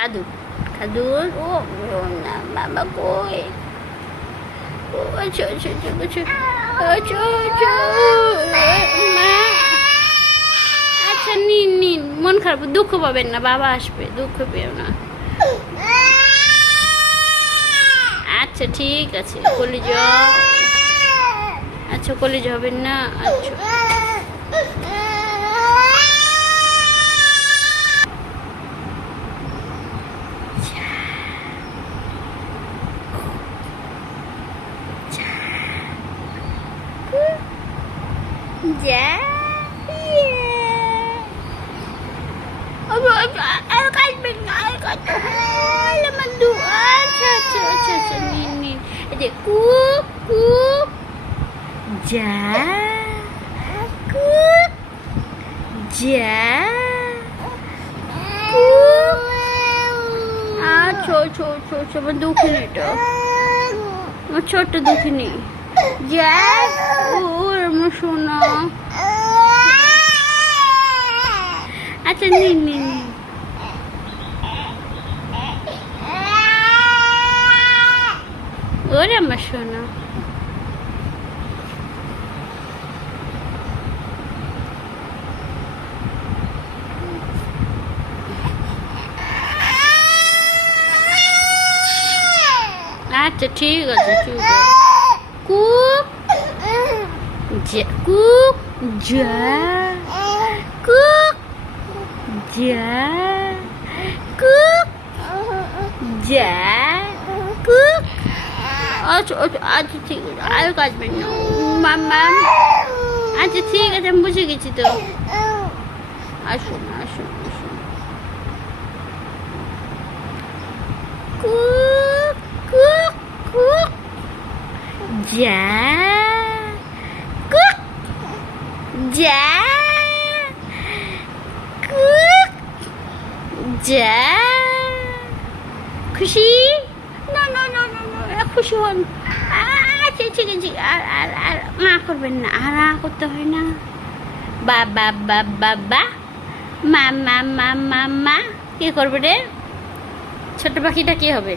কাদুন কাদুন ও না বাবা কই ও আচ্ছা আচ্ছা আচ্ছা আচ্ছা আচ্ছা মা আচ্ছা নিন নিন মন খারাপ দুঃখ পাবেন না বাবা আসবে দুঃখ পেও না আচ্ছা ঠিক আছে কলেজ আচ্ছা কলেজ হবেন না আচ্ছা দু আচ্ছা আচ্ছা আচ্ছা আচ্ছা নিন নিন এই যে কুক কুক যা কুক যা কুক আচ্ছা আচ্ছা আচ্ছা আচ্ছা আমার দুঃখিনীটা আমার ছোট্ট দুঃখিনী যা ও আমার সোনা আচ্ছা নিন নিন নিন ওরে আমার সোনা আচ্ছা ঠিক আছে ঠিক আছে কুক যা কুক যা কুক যা কুক যা কুক আচ্ছা আচ্ছা আচ্ছা ঠিক আছে আর কাটবেন না মাম্মা আচ্ছা ঠিক আছে আমি বুঝে গেছি তো আসুন আসুন আসুন কুক কুক কুক যা কুক যা কুক যা খুশি না না না না না খুশি হন। ঠিক আর আর আর মা করবেন না। আর করতে হয় না। বাবা বাবা বা মা মা মা মা মা, কে করবে রে? ছোট পাখিটা কে হবে?